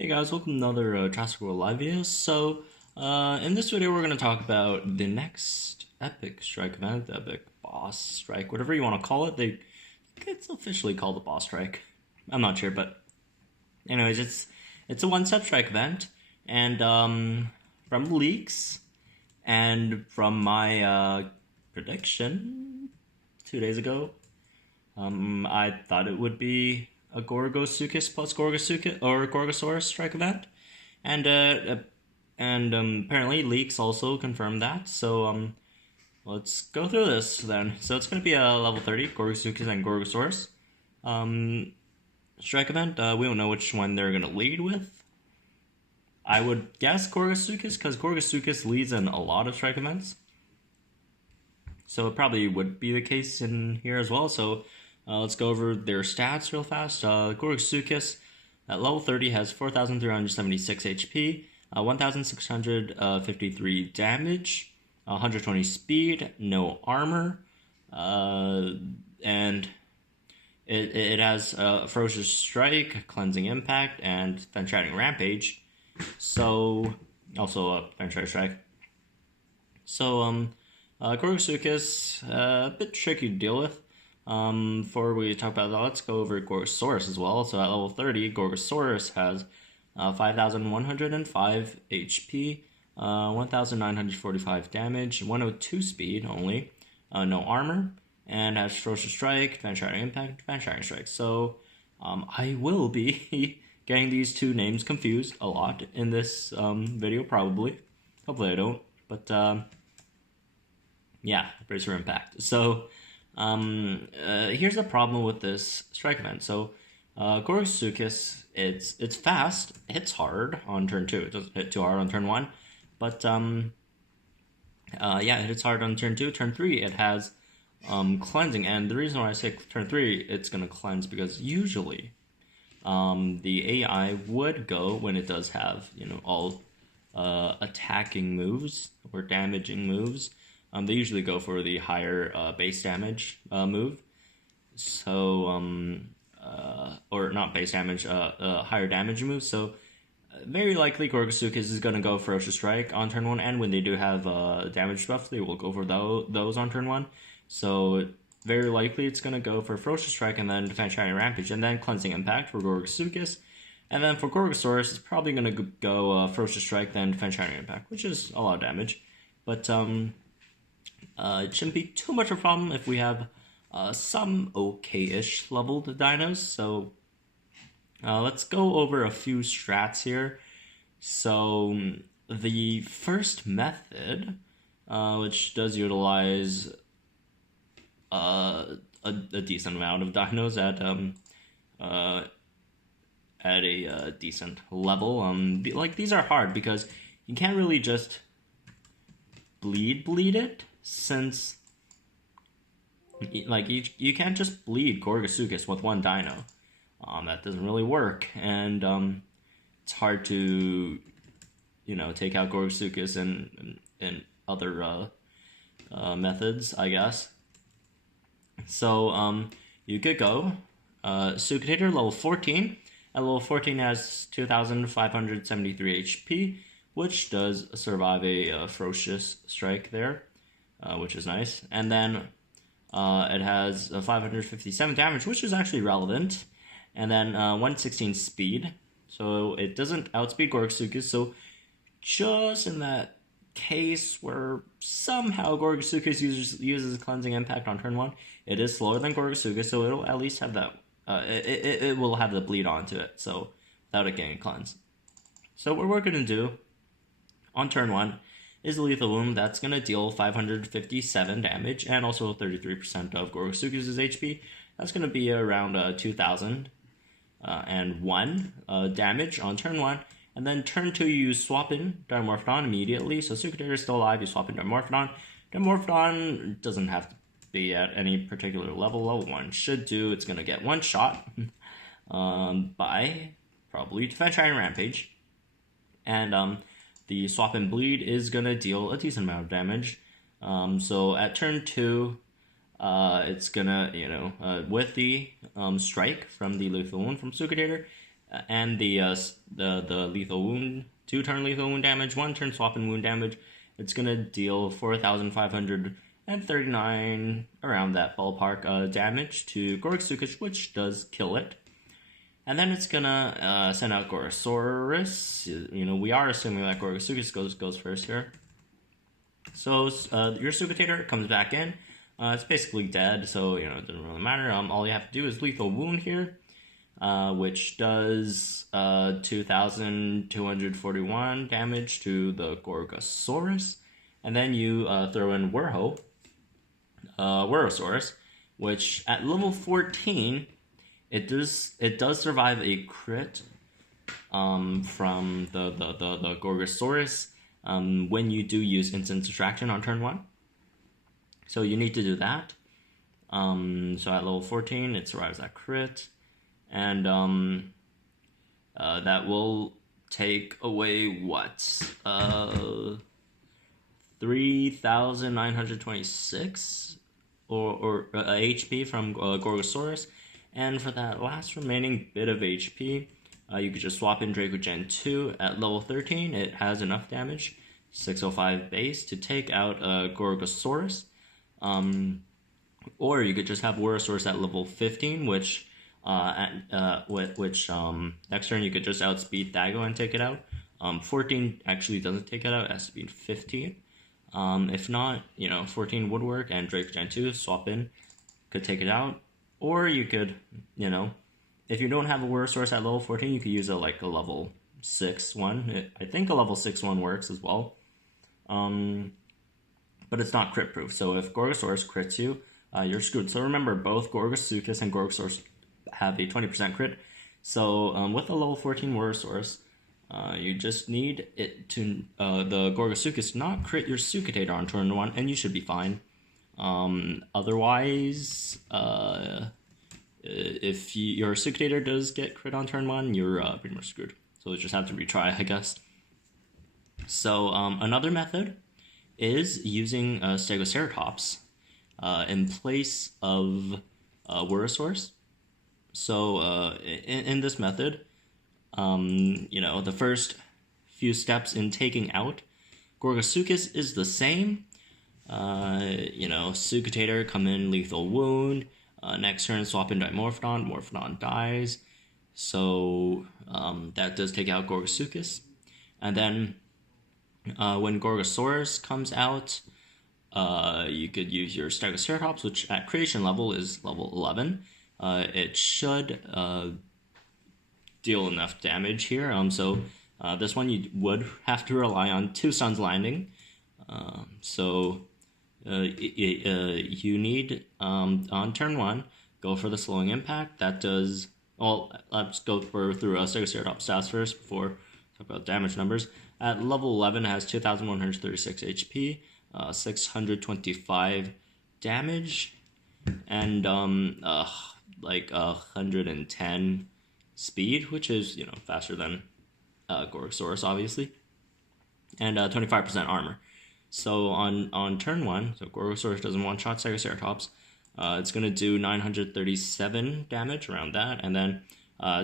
Hey guys, welcome to another Jurassic World Live video. In this video, we're going to talk about the next epic strike event, the epic boss strike, whatever you want to call it. It's officially called the boss strike. I'm not sure, but anyways, it's a one-step strike event, and from leaks and from my prediction 2 days ago, I thought it would be a Gorgosuchus plus Gorgosuchus or Gorgosaurus strike event, and apparently leaks also confirmed that. Let's go through this then. So it's going to be a level 30 Gorgosuchus and Gorgosaurus strike event. We don't know which one they're going to lead with. I would guess Gorgosuchus because Gorgosuchus leads in a lot of strike events. So it probably would be the case in here as well. Let's go over their stats real fast. Gorgosuchus at level 30 has 4,376 HP, 1,653 damage, 120 speed, no armor, and it has Ferocious Strike, Cleansing Impact, and Fenchriding Rampage. So, also a Fenchriding Strike. Gorgosuchus, a bit tricky to deal with. Before we talk about that, let's go over Gorgosaurus as well. So at level 30, Gorgosaurus has 5,105 HP, 1,945 damage, 102 speed only, no armor, and has Ferocious Strike, Fenchriding Impact, Fenchriding Strike. I will be getting these two names confused a lot in this video, probably. Hopefully I don't, but yeah, brace for impact. Here's the problem with this strike event. Gorgosuchus, it's fast, hits hard on turn 2. It doesn't hit too hard on turn 1, but it hits hard on turn 2. Turn 3, it has cleansing, and the reason why I say turn 3, it's gonna cleanse because usually the AI would go when it does have all attacking moves or damaging moves. They usually go for the higher base damage move. Or not base damage, higher damage move. Very likely Gorgosuchus is going to go Ferocious Strike on turn 1, and when they do have damage buff, they will go for those on turn 1. So very likely it's going to go for Ferocious Strike and then Fenchriding Rampage, and then Cleansing Impact for Gorgosuchus. And then for Gorgosaurus, it's probably going to go Ferocious Strike, then Fenchriding Impact, which is a lot of damage. But it shouldn't be too much of a problem if we have some okay-ish leveled dinos. Let's go over a few strats here. The first method, which does utilize a decent amount of dinos at a decent level. These are hard because you can't really just bleed it, since you can't just bleed Gorgosuchus with one dino. That doesn't really work, and it's hard to take out Gorgosuchus and other methods, I guess. You could go Suchitator level 14. At level 14 has 2,573 HP, which does survive a Ferocious Strike there, which is nice. And then it has 557 damage, which is actually relevant. And then 116 speed, so it doesn't outspeed Gorgosuchus. So just in that case where somehow Gorgosuchus uses Cleansing Impact on turn 1, it is slower than Gorgosuchus, so it'll at least have that. It will have the bleed onto it, so without it getting cleansed. So what we're gonna do on turn 1 is a Lethal Wound that's going to deal 557 damage and also 33% of Gorgosuchus' HP. That's going to be around 2,001 damage on turn 1. And then turn 2, you swap in Dimorphodon immediately. So Suchitator is still alive, you swap in Dimorphodon. Dimorphodon doesn't have to be at any particular level. Level 1 should do. It's going to get one shot by probably Fenchriding Rampage. And the swap and bleed is going to deal a decent amount of damage. So at turn 2, it's going to, with the strike from the Lethal Wound from Suchitator, and the lethal wound, 2-turn lethal wound damage, 1-turn swap and wound damage. It's gonna deal 4,539 around that ballpark damage to Gorgosuchus, which does kill it. And then it's gonna send out Gorosaurus. You know, we are assuming that Gorgosuchus goes first here. So your Sukidator comes back in. It's basically dead, so you know it doesn't really matter. All you have to do is lethal wound here, which does 2,241 damage to the Gorgosaurus, and then you throw in Wurosaurus, which at level 14 it does survive a crit from the Gorgosaurus when you do use instant distraction on turn 1. So you need to do that. So at level 14 it survives that crit, and that will take away what? 3,926 or HP from Gorgosaurus. And for that last remaining bit of HP, you could just swap in Draco Gen 2 at level 13. It has enough damage, 605 base, to take out Gorgosaurus. Or you could just have Wurosaurus at level 15, which next turn you could just outspeed Dago and take it out. 14 actually doesn't take it out, it has to be 15. If not, 14 would work, and Draco Gen 2 swap in could take it out. Or you could, if you don't have a Wurosaurus at level 14, you could use a level 6 one. I think a level 6 one works as well. But it's not crit proof, so if Gorgosaurus crits you, you're screwed. So remember, both Gorgosuchus and Gorgosaurus have a 20% crit. So with a level 14 Wurosaurus, you just need it to the Gorgosuchus not crit your Sukidator on turn 1, and you should be fine. Otherwise, if your Sukidator does get crit on turn 1, you're pretty much screwed. So you just have to retry, I guess. So another method is using Stegoceratops in place of Wurosaurus. So in this method, the first few steps in taking out Gorgosuchus is the same. Sukidator come in, lethal wound. Next turn, swap in Dimorphodon. Morphodon dies. So that does take out Gorgosuchus. And then when Gorgosaurus comes out, you could use your Stegoceratops, which at creation level is level 11. It should deal enough damage here. So this one you would have to rely on 2 Suns Landing. You need, on turn 1, go for the slowing impact. That does, let's go through Stegoceratops stats first before talk about damage numbers. At level 11, it has 2,136 HP, 625 damage, and 110 speed, which is, faster than Gorgosaurus, obviously, and 25% armor. So on turn 1, so Gorgosaurus doesn't one-shot Stegoceratops, it's going to do 937 damage, around that, and then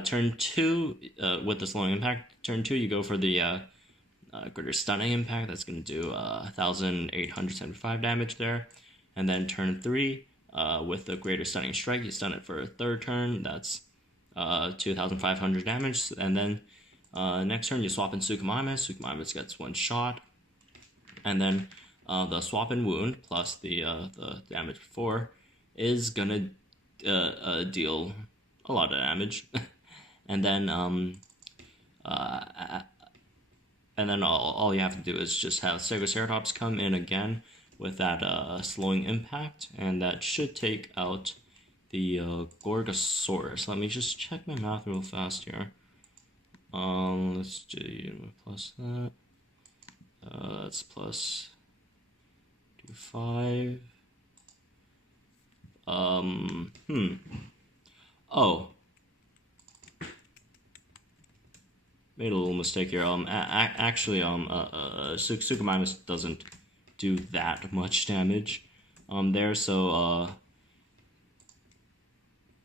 turn 2, with the slowing impact, turn 2 you go for the greater stunning impact. That's going to do 1,875 damage there, and then turn 3, with the greater stunning strike, you stun it for a third turn, that's 2,500 damage, and then next turn you swap in Suchomimus. Suchomimus gets 1 shot. And then the swap and wound plus the damage before is gonna deal a lot of damage, and then all you have to do is just have Stegoceratops come in again with that slowing impact, and that should take out the Gorgosaurus. Let me just check my math real fast here. Let's do plus that. That's plus 2, 5. Oh. Made a little mistake here. Actually, Suchomimus doesn't do that much damage there, so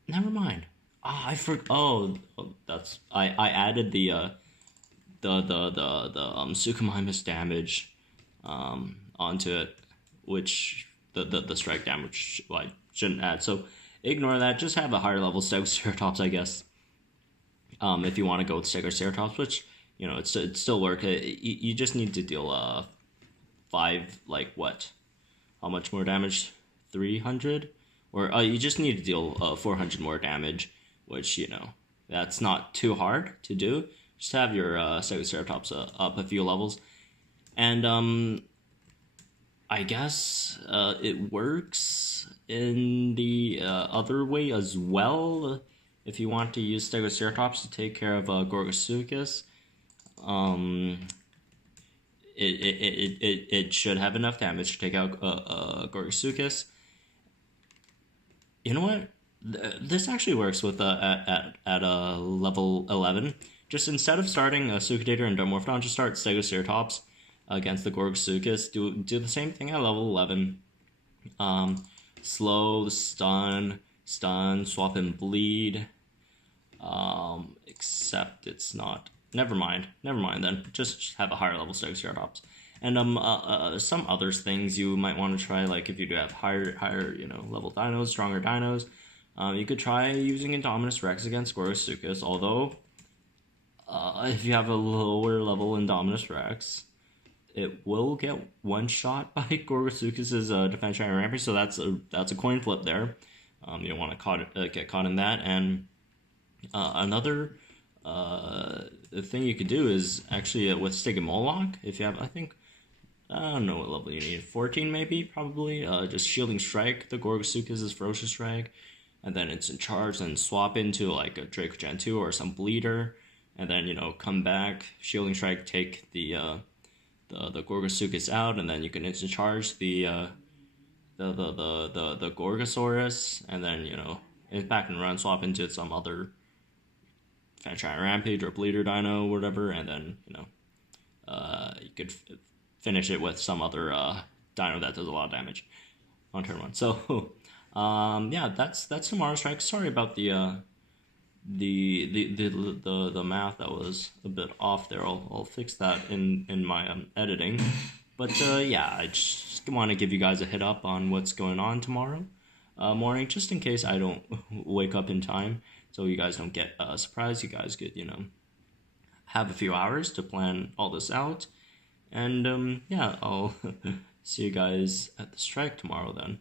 never mind. I forgot. That's I added the Suchomimus damage onto it, which the strike damage I shouldn't add. So ignore that. Just have a higher level Stegoceratops, I guess. If you want to go with Stegoceratops, which it still work. You just need to deal 5 like what? How much more damage? 300, or you just need to deal 400 more damage, which that's not too hard to do. Just have your Stegoceratops up a few levels, and I guess it works in the other way as well. If you want to use Stegoceratops to take care of Gorgosuchus, um, it should have enough damage to take out Gorgosuchus. You know what? This actually works with at level 11. Just instead of starting a Suchodater and Dimorphodon, just start Stegoceratops against the Gorgosuchus. Do the same thing at level 11. Slow, stun, swap and bleed. Except it's not. Never mind then. Just have a higher level Stegoceratops. And some other things you might want to try, like if you do have higher level dinos, stronger dinos, you could try using Indominus Rex against Gorgosuchus. Although, if you have a lower level Indominus Rex, it will get one shot by Gorgosuchus's Defense Giant Rampage. So that's a coin flip there. You don't want to get caught in that. And another thing you could do is actually with Stygimoloch, if you have, I don't know what level you need, 14 maybe, probably, just Shielding Strike the Gorgosuchus' Ferocious Strike, and then it's in charge, and swap into like a Draco Gen 2 or some Bleeder, and then, come back, Shielding Strike, take the Gorgosuchus out, and then you can instant charge the Gorgosaurus, and then, it's back and run, swap into some other Giant Rampage or Bleeder Dino, whatever, and then, you could finish it with some other dino that does a lot of damage on turn 1. So, yeah, that's tomorrow's strike. Sorry about the math that was a bit off there. I'll fix that in my editing. But yeah, I just want to give you guys a hit up on what's going on tomorrow morning, just in case I don't wake up in time, so you guys don't get surprised. You guys could have a few hours to plan all this out. And yeah, I'll see you guys at the strike tomorrow then.